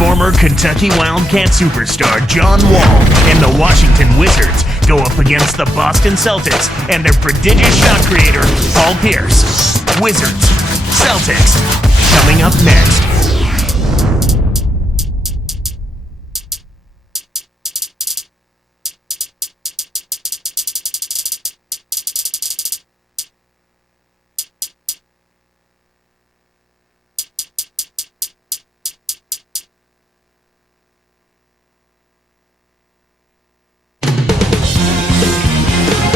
Former Kentucky Wildcat superstar John Wall and the Washington Wizards go up against the Boston Celtics and their prodigious shot creator, Paul Pierce. Wizards, Celtics, coming up next.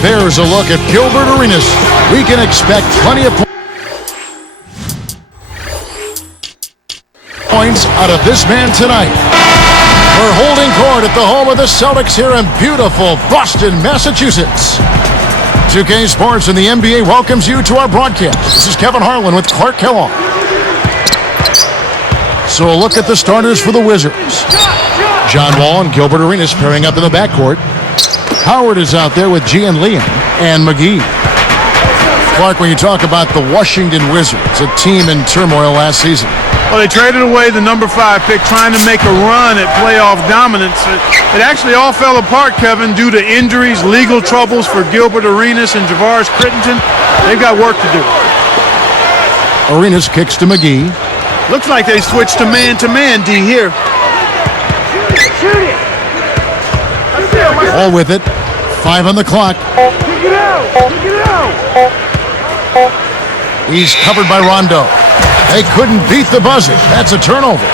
There's a look at Gilbert Arenas. We can expect plenty of points out of this man tonight. We're holding court at the home of the Celtics here in beautiful Boston, Massachusetts. 2K Sports and the NBA welcomes you to our broadcast. This is Kevin Harlan with Clark Kellogg. So a look at the starters for the Wizards. John Wall and Gilbert Arenas pairing up in the backcourt. Howard is out there with Gian Liam and McGee. Clark, when you talk about the Washington Wizards, a team in turmoil last season. Well, they traded away the number 5 pick trying to make a run at playoff dominance. It actually all fell apart, Kevin, due to injuries, legal troubles for Gilbert Arenas and Javaris Crittenton. They've got work to do. Arenas kicks to McGee. Looks like they switched to man, D here. Shoot it! All with it. 5 on the clock. Kick it out! Kick it out! He's covered by Rondo. They couldn't beat the buzzer. That's a turnover.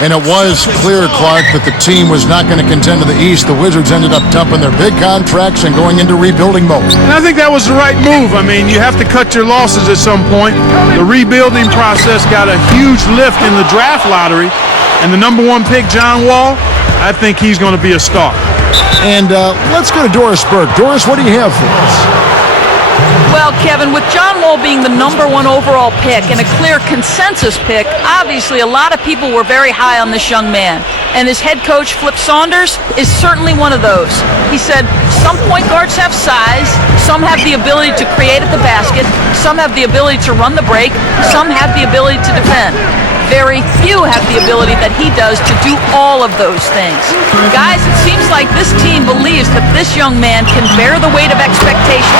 And it was clear, Clark, that the team was not going to contend to the East. The Wizards ended up dumping their big contracts and going into rebuilding mode. And I think that was the right move. I mean, you have to cut your losses at some point. The rebuilding process got a huge lift in the draft lottery. And the number 1 pick, John Wall, I think he's going to be a star. And let's go to Doris Burke. Doris, what do you have for us? Well, Kevin, with John Wall being the number 1 overall pick and a clear consensus pick, obviously a lot of people were very high on this young man. And his head coach, Flip Saunders, is certainly one of those. He said some point guards have size, some have the ability to create at the basket, some have the ability to run the break, some have the ability to defend. Very few have the ability that he does to do all of those things. Guys, it seems like this team believes that this young man can bear the weight of expectation.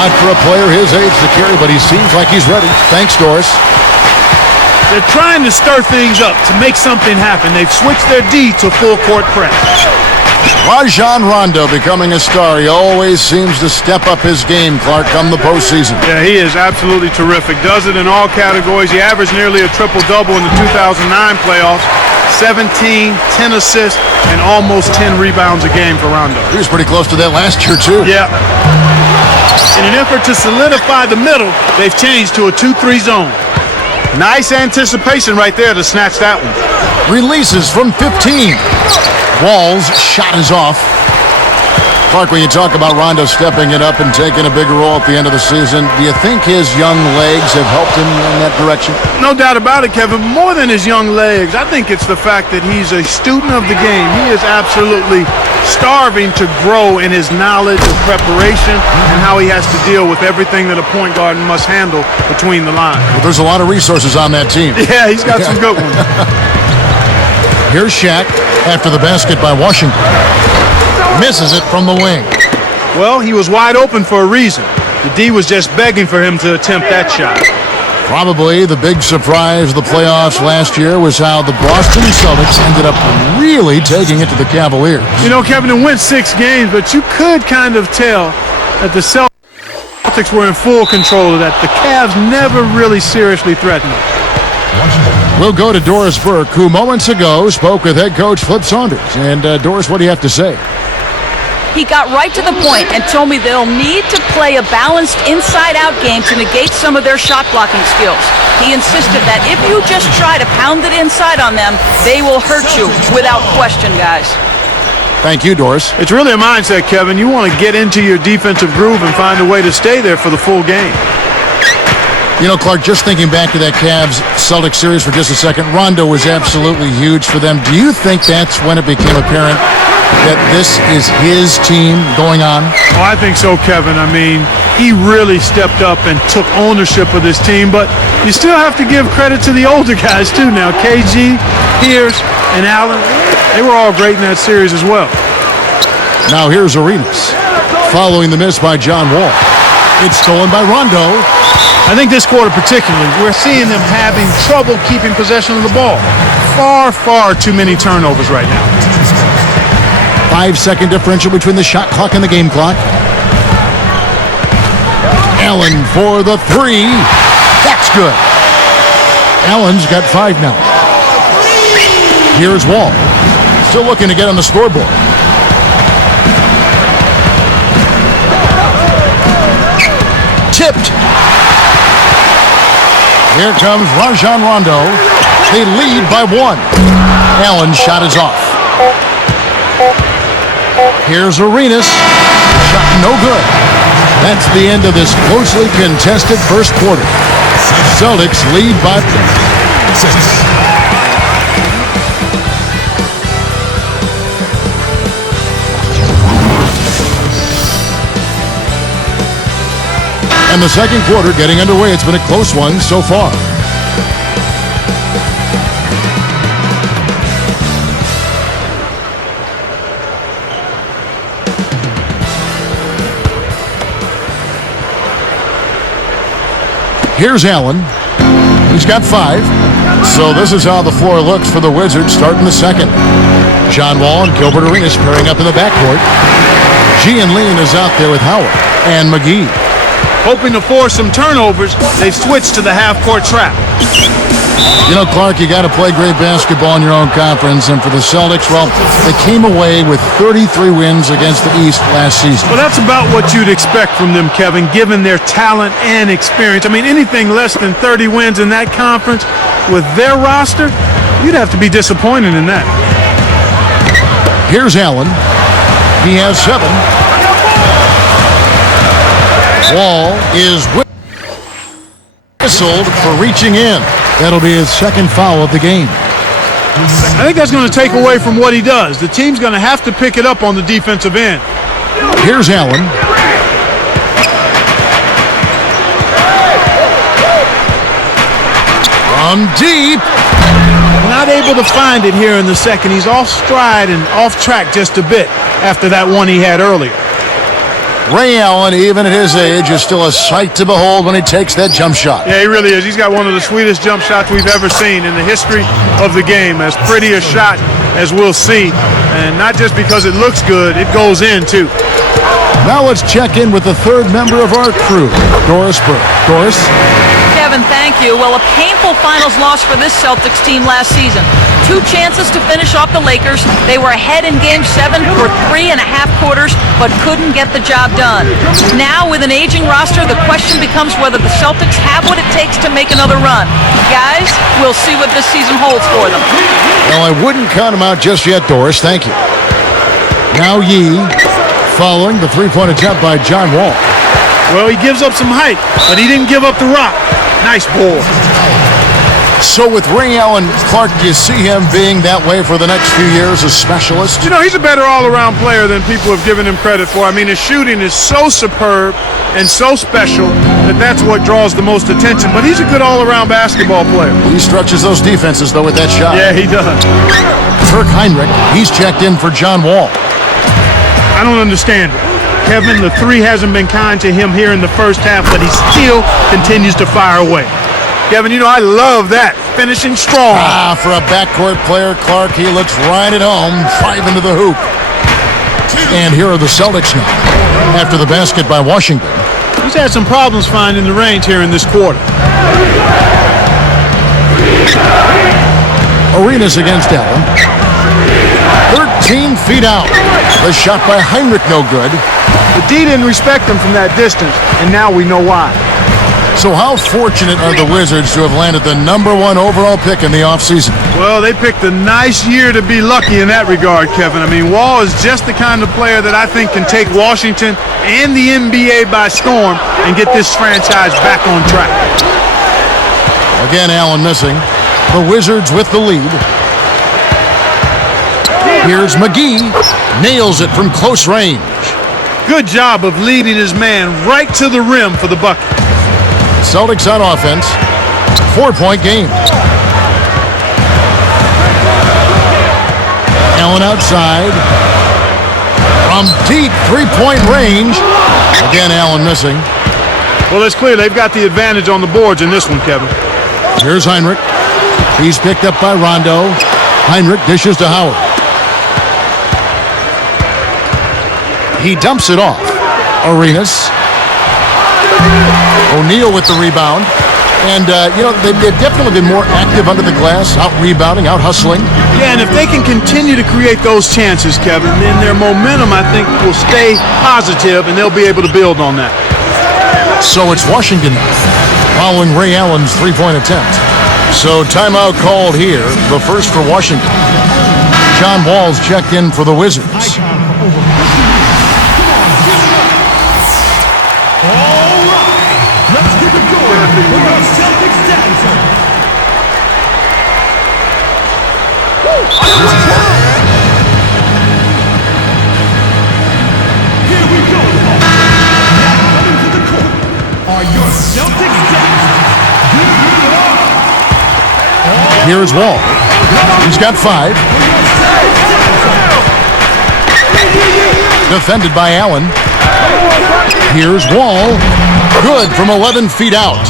Not for a player his age to carry, but he seems like he's ready. Thanks, Doris. They're trying to stir things up to make something happen. They've switched their D to full court press. Rajon Rondo becoming a star. He always seems to step up his game, Clark, come the postseason. Yeah, he is absolutely terrific. Does it in all categories. He averaged nearly a triple-double in the 2009 playoffs. 17, 10 assists, and almost 10 rebounds a game for Rondo. He was pretty close to that last year, too. Yeah. In an effort to solidify the middle, they've changed to a 2-3 zone. Nice anticipation right there to snatch that one. Releases from 15. Wall's shot is off. Clark, when you talk about Rondo stepping it up and taking a bigger role at the end of the season, do you think his young legs have helped him in that direction? No doubt about it, Kevin. More than his young legs, I think it's the fact that he's a student of the game. He is absolutely starving to grow in his knowledge of preparation and how he has to deal with everything that a point guard must handle between the lines. Well, there's a lot of resources on that team. Yeah, he's got some good ones. Here's Shaq after the basket by Washington. Misses it from the wing. Well, he was wide open for a reason. The D was just begging for him to attempt that shot. Probably the big surprise of the playoffs last year was how the Boston Celtics ended up really taking it to the Cavaliers. You know, Kevin, it went 6 games, but you could kind of tell that the Celtics were in full control of that. The Cavs never really seriously threatened them. We'll go to Doris Burke, who moments ago spoke with head coach Flip Saunders. And Doris, what do you have to say? He got right to the point and told me they'll need to play a balanced inside-out game to negate some of their shot-blocking skills. He insisted that if you just try to pound it inside on them, they will hurt you without question, guys. Thank you, Doris. It's really a mindset, Kevin. You want to get into your defensive groove and find a way to stay there for the full game. You know, Clark, just thinking back to that Cavs-Celtics series for just a second, Rondo was absolutely huge for them. Do you think that's when it became apparent that this is his team going on? Oh, I think so, Kevin. I mean, he really stepped up and took ownership of this team, but you still have to give credit to the older guys, too. Now, KG, Pierce and Allen, they were all great in that series as well. Now here's Arenas, following the miss by John Wall. It's stolen by Rondo. I think this quarter particularly, we're seeing them having trouble keeping possession of the ball. Far too many turnovers right now. 5-second differential between the shot clock and the game clock. Allen for the three. That's good. Allen's got 5 now. Here's Wall. Still looking to get on the scoreboard. Tipped. Here comes Rajon Rondo. They lead by 1. Allen's shot is off. Here's Arenas. Shot no good. That's the end of this closely contested first quarter. Celtics lead by 6. And the second quarter getting underway. It's been a close one so far. Here's Allen. He's got 5. So this is how the floor looks for the Wizards starting the second. John Wall and Gilbert Arenas pairing up in the backcourt. Gian Lean is out there with Howard and McGee. Hoping to force some turnovers, they've switched to the half-court trap. You know, Clark, you got to play great basketball in your own conference. And for the Celtics, well, they came away with 33 wins against the East last season. Well, that's about what you'd expect from them, Kevin, given their talent and experience. I mean, anything less than 30 wins in that conference with their roster, you'd have to be disappointed in that. Here's Allen. He has 7. Wall is whistled for reaching in. That'll be his second foul of the game. I think that's going to take away from what he does. The team's going to have to pick it up on the defensive end. Here's Allen. From deep. Not able to find it here in the second. He's off stride and off track just a bit after that one he had earlier. Ray Allen, even at his age, is still a sight to behold when he takes that jump shot. Yeah, he really is. He's got one of the sweetest jump shots we've ever seen in the history of the game. As pretty a shot as we'll see. And not just because it looks good, it goes in, too. Now let's check in with the third member of our crew, Doris Burke. Doris? Kevin, thank you. Well, a painful finals loss for this Celtics team last season. 2 chances to finish off the Lakers. They were ahead in Game 7 for 3.5 quarters, but couldn't get the job done. Now, with an aging roster, the question becomes whether the Celtics have what it takes to make another run. Guys, we'll see what this season holds for them. Well, I wouldn't count them out just yet, Doris. Thank you. Now Yee, following the three-point attempt by John Wall. Well, he gives up some height, but he didn't give up the rock. Nice ball. So with Ray Allen, Clark, do you see him being that way for the next few years as specialist? You know, he's a better all-around player than people have given him credit for. I mean, his shooting is so superb and so special that that's what draws the most attention. But he's a good all-around basketball player. He stretches those defenses, though, with that shot. Yeah, he does. Kirk Heinrich, he's checked in for John Wall. I don't understand it. Kevin, the 3 hasn't been kind to him here in the first half, but he still continues to fire away. Kevin, you know, I love that. Finishing strong. For a backcourt player, Clark, he looks right at home. 5 into the hoop. And here are the Celtics now, after the basket by Washington. He's had some problems finding the range here in this quarter. Arenas against Allen. 13 feet out. The shot by Heinrich no good. The D didn't respect him from that distance, and now we know why. So how fortunate are the Wizards to have landed the #1 overall pick in the offseason? Well, they picked a nice year to be lucky in that regard, Kevin. I mean, Wall is just the kind of player that I think can take Washington and the NBA by storm and get this franchise back on track. Again, Allen missing. The Wizards with the lead. Here's McGee. Nails it from close range. Good job of leading his man right to the rim for the bucket. Celtics on offense. 4-point game. outside. From deep three-point range. Again, Allen missing. Well, it's clear they've got the advantage on the boards in this one, Kevin. Here's Heinrich. He's picked up by Rondo. Heinrich dishes to Howard. He dumps it off. Arenas. O'Neal with the rebound. And, they've definitely been more active under the glass, out-rebounding, out-hustling. Yeah, and if they can continue to create those chances, Kevin, then their momentum, I think, will stay positive, and they'll be able to build on that. So it's Washington following Ray Allen's three-point attempt. So timeout called here, the first for Washington. John Wall's checked in for the Wizards. Let's keep it going with our Celtics dancer. Here we go. Now coming to the court are your Celtics dancers. Here's Wall. He's got 5. Defended by Allen. Here's Wall. Good from 11 feet out.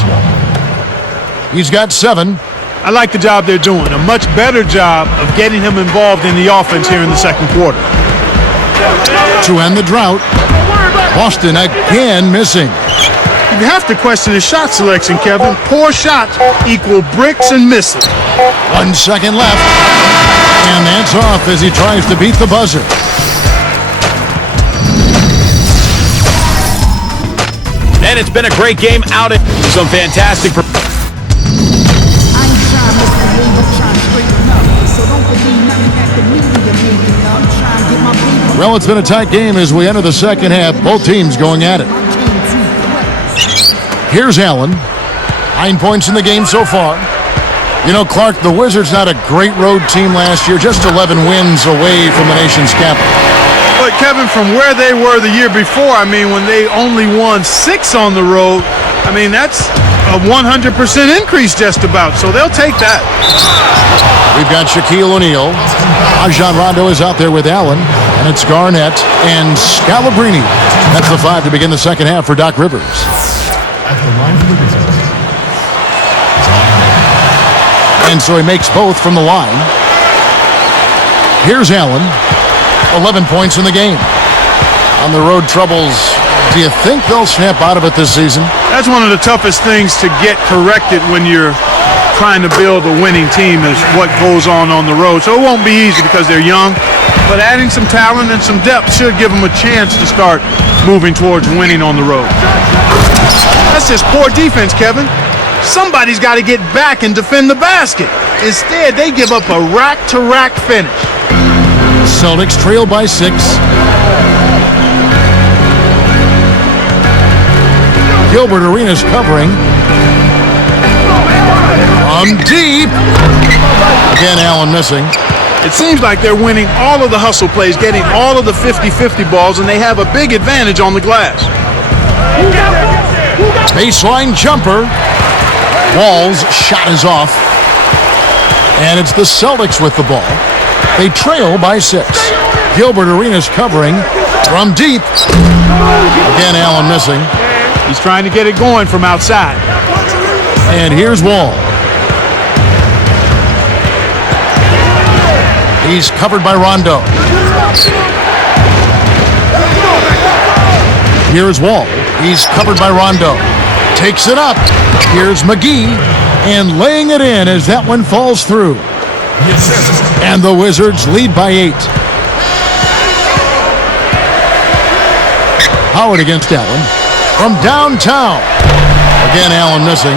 He's got 7. I like the job they're doing. A much better job of getting him involved in the offense here in the second quarter. To end the drought, Boston again missing. You have to question his shot selection, Kevin. Poor shots equal bricks and misses. 1 second left. And that's off as he tries to beat the buzzer. And it's been a great game out at some fantastic. Well, it's been a tight game as we enter the second half. Both teams going at it. Here's Allen. 9 points in the game so far. You know, Clark, the Wizards not a great road team last year, just 11 wins away from the nation's capital. But, Kevin, from where they were the year before, I mean, when they only won 6 on the road, I mean, that's a 100% increase just about, so they'll take that. We've got Shaquille O'Neal. Rajon Rondo is out there with Allen, and it's Garnett and Scalabrine. That's the 5 to begin the second half for Doc Rivers. At the line for the Wizards. And so he makes both from the line. Here's Allen. 11 points in the game. On the road troubles, do you think they'll snap out of it this season? That's one of the toughest things to get corrected when you're trying to build a winning team is what goes on the road. So it won't be easy because they're young, but adding some talent and some depth should give them a chance to start moving towards winning on the road. That's just poor defense, Kevin. Somebody's got to get back and defend the basket. Instead, they give up a rack-to-rack finish. Celtics trail by 6. Gilbert Arenas covering. Deep. Again, Allen missing. It seems like they're winning all of the hustle plays, getting all of the 50-50 balls, and they have a big advantage on the glass. Baseline jumper. Wall's shot is off. And it's the Celtics with the ball. They trail by 6. Gilbert Arenas covering from deep. Again, Allen missing. He's trying to get it going from outside. And here's Wall. He's covered by Rondo. Here's Wall. He's covered by Rondo. Takes it up. Here's McGee. And laying it in as that one falls through. And the Wizards lead by 8. Howard against Allen. From downtown. Again, Allen missing.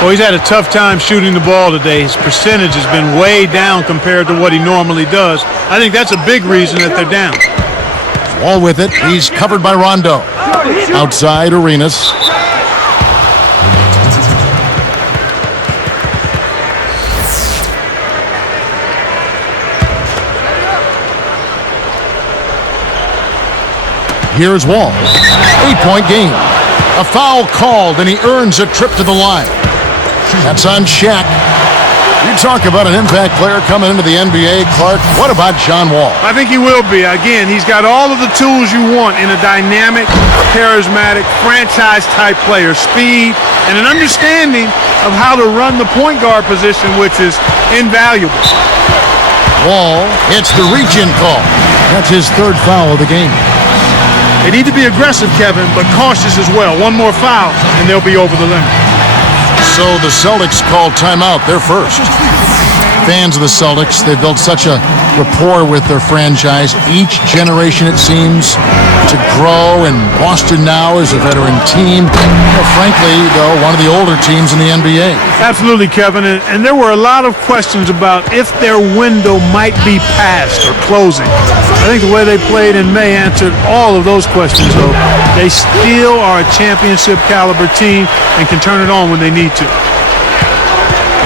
Well, he's had a tough time shooting the ball today. His percentage has been way down compared to what he normally does. I think that's a big reason that they're down. Wall with it. He's covered by Rondo. Outside, Arenas. Here's Wall. 8-point game. A foul called, and he earns a trip to the line. That's on Shaq. You talk about an impact player coming into the NBA, Clark. What about John Wall? I think he will be. Again, he's got all of the tools you want in a dynamic, charismatic, franchise-type player. Speed and an understanding of how to run the point guard position, which is invaluable. Wall hits the reach-in call. That's his third foul of the game. They need to be aggressive, Kevin, but cautious as well. One more foul, and they'll be over the limit. So the Celtics call timeout. They're first. Fans of the Celtics, they've built such a rapport with their franchise. Each generation, it seems, to grow, and Boston now is a veteran team. Well, frankly, though, one of the older teams in the NBA. Absolutely, Kevin, and there were a lot of questions about if their window might be passed or closing. I think the way they played in May answered all of those questions, though. They still are a championship-caliber team and can turn it on when they need to.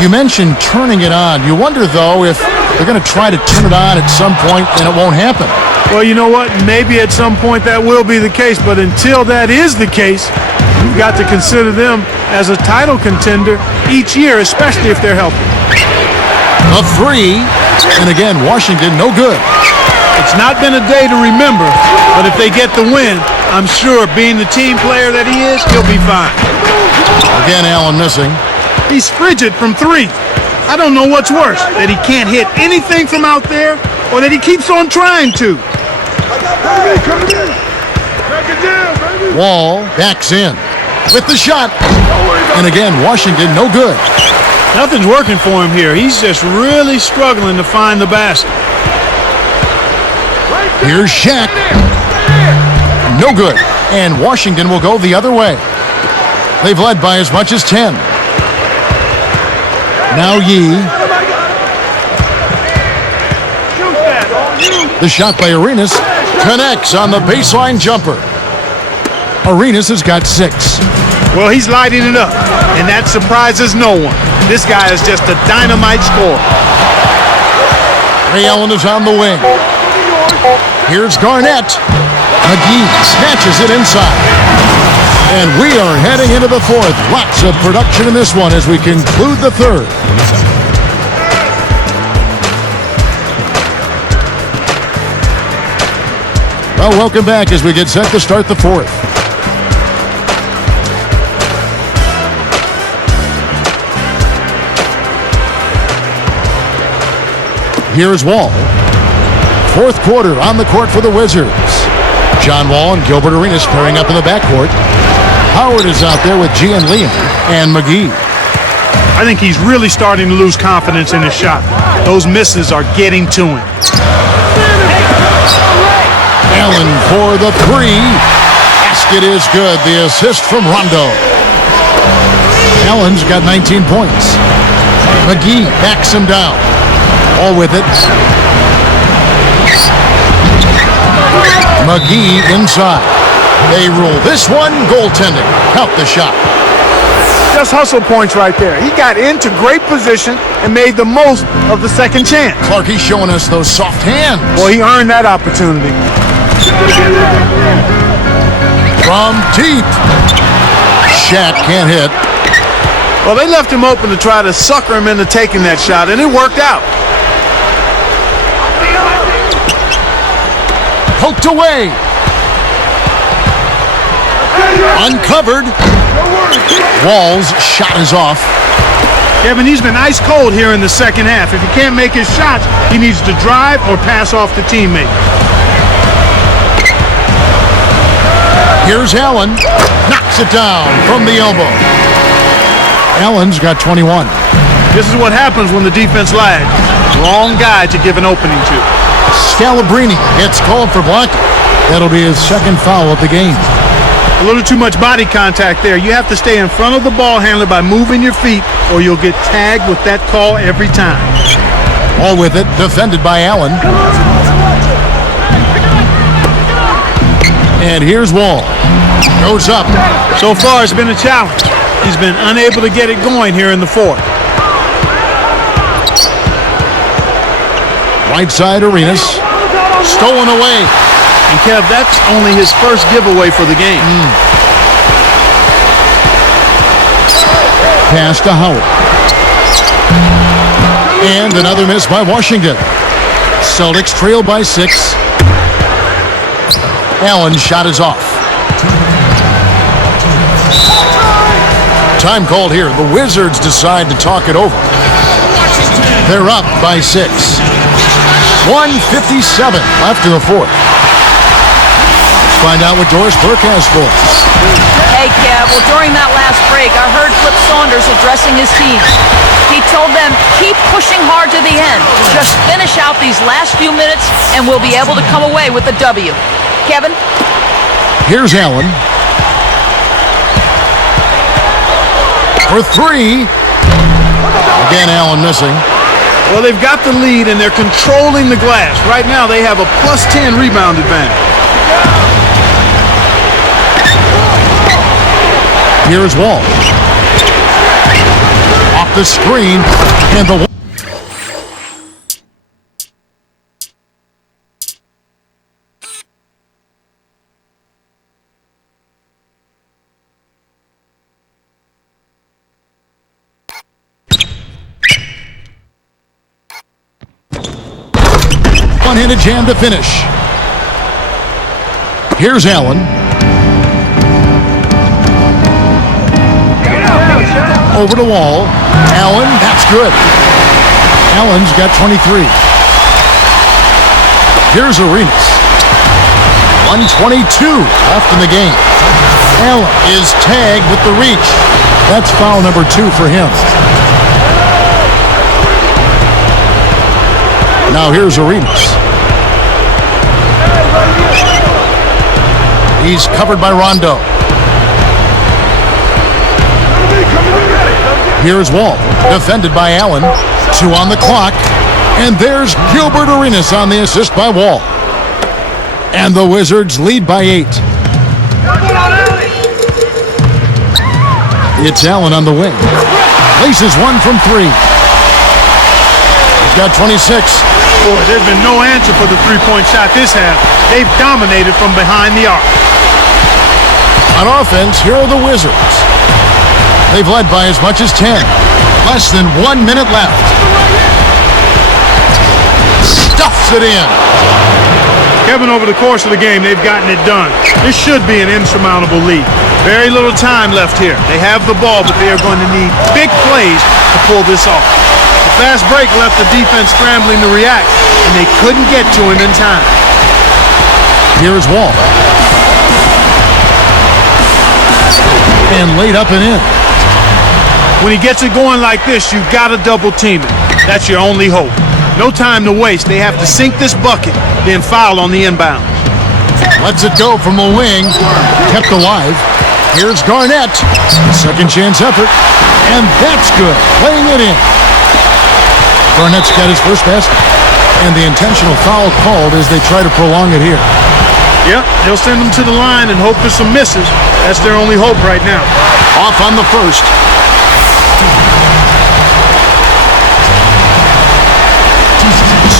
You mentioned turning it on. You wonder, though, if they're going to try to turn it on at some point and it won't happen. Well, you know what? Maybe at some point that will be the case, but until that is the case, you've got to consider them as a title contender each year, especially if they're healthy. A three, and again, Washington, no good. It's not been a day to remember, but if they get the win, I'm sure being the team player that he is, he'll be fine. Again, Allen missing. He's frigid from three. I don't know what's worse, that he can't hit anything from out there or that he keeps on trying to. Wall backs in with the shot. And again, Washington, no good. Nothing's working for him here. He's just really struggling to find the basket. Here's Shaq. No good. And Washington will go the other way. They've led by as much as 10. Now Yee. The shot by Arenas connects on the baseline jumper. Arenas has got 6. Well, he's lighting it up, and that surprises no one. This guy is just a dynamite scorer. Ray Allen is on the wing. Here's Garnett. McGee snatches it inside. And we are heading into the fourth. Lots of production in this one as we conclude the third. Well, welcome back as we get set to start the fourth. Here's Wall. Fourth quarter on the court for the Wizards. John Wall and Gilbert Arenas pairing up in the backcourt. Howard is out there with Liam and McGee. I think he's really starting to lose confidence in his shot. Those misses are getting to him. Allen for the three. Basket is good. The assist from Rondo. Allen's got 19 points. McGee backs him down. All with it. McGee inside. They rule this one goaltending. Count the shot. Just hustle points right there. He got into great position and made the most of the second chance. Clarkie's showing us those soft hands. Well, he earned that opportunity. From deep. Shaq can't hit. Well, they left him open to try to sucker him into taking that shot, and it worked out. Poked away. Uncovered. Wall's shot is off. Kevin, he's been ice cold here in the second half. If he can't make his shots, he needs to drive or pass off the teammate. Here's Allen. Knocks it down from the elbow. Allen's got 21. This is what happens when the defense lags. Wrong guy to give an opening to. Scalabrine gets called for blocking. That'll be his second foul of the game. A little too much body contact there. You have to stay in front of the ball handler by moving your feet, or you'll get tagged with that call every time. All with it, defended by Allen. And here's Wall. Goes up. So far, it's been a challenge. He's been unable to get it going here in the fourth. Right side, Arenas. Stolen away. And Kev, that's only his first giveaway for the game. Pass to Howard. And another miss by Washington. Celtics trail by 6. Allen's shot is off. Time called here. The Wizards decide to talk it over. They're up by 6. 1:57 left in the fourth. Let's find out what Doris Burke has for us. Hey, Kev, well, during that last break, I heard Flip Saunders addressing his team. He told them, keep pushing hard to the end. Just finish out these last few minutes, and we'll be able to come away with a W. Kevin? Here's Allen. For 3. Again, Allen missing. Well, they've got the lead, and they're controlling the glass. Right now, they have a +10 rebound advantage. Here's Wall. Off the screen, and the... One-handed jam to finish. Here's Allen. Over to Wall. Allen, that's good. Allen's got 23. Here's Arenas. 1:22 left in the game. Allen is tagged with the reach. That's foul number 2 for him. Now here's Arenas. He's covered by Rondo. Here's Wall, defended by Allen. 2 on the clock. And there's Gilbert Arenas on the assist by Wall. And the Wizards lead by 8. It's Allen on the wing. Places one from 3. He's got 26. Boy, there's been no answer for the three-point shot this half. They've dominated from behind the arc. On offense, here are the Wizards. They've led by as much as 10. Less than 1 minute left. Stuffs it in. Kevin, over the course of the game, they've gotten it done. This should be an insurmountable lead. Very little time left here. They have the ball, but they are going to need big plays to pull this off. The fast break left the defense scrambling to react, and they couldn't get to him in time. Here's Wall. And laid up and in. When he gets it going like this, you've got to double team it. That's your only hope. No time to waste. They have to sink this bucket, then foul on the inbound. Lets it go from the wing. Kept alive. Here's Garnett. Second chance effort. And that's good. Playing it in. Garnett's got his first basket. And the intentional foul called as they try to prolong it here. Yep, they'll send them to the line and hope for some misses. That's their only hope right now. Off on the first.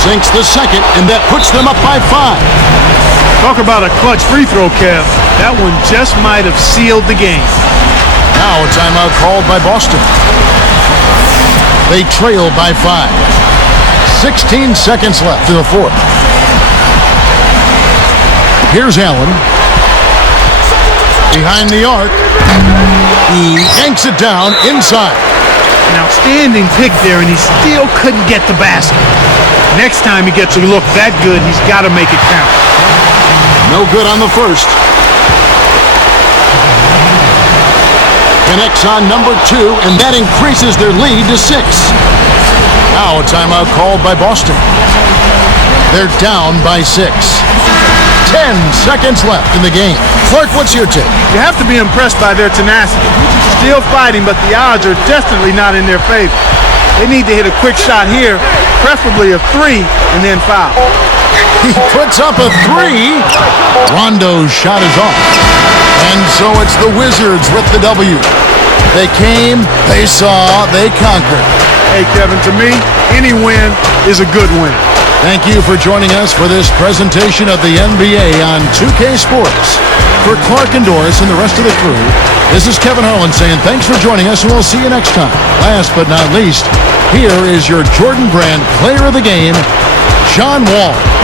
Sinks the second, and that puts them up by 5. Talk about a clutch free throw, Kev. That one just might have sealed the game. Now a timeout called by Boston. They trail by 5. 16 seconds left in the fourth. Here's Allen. Behind the arc. He yanks it down inside. An outstanding pick there, and he still couldn't get the basket. Next time he gets a look that good, he's got to make it count. No good on the first. Connects on number 2, and that increases their lead to 6. Now a timeout called by Boston. They're down by 6. 10 seconds left in the game. Clark, what's your take? You have to be impressed by their tenacity. Still fighting, but the odds are definitely not in their favor. They need to hit a quick shot here, preferably a 3, and then foul. He puts up a 3. Rondo's shot is off. And so it's the Wizards with the W. They came, they saw, they conquered. Hey, Kevin, to me, any win is a good win. Thank you for joining us for this presentation of the NBA on 2K Sports. For Clark and Doris and the rest of the crew, this is Kevin Harlan saying thanks for joining us, and we'll see you next time. Last but not least, here is your Jordan Brand Player of the Game, John Wall.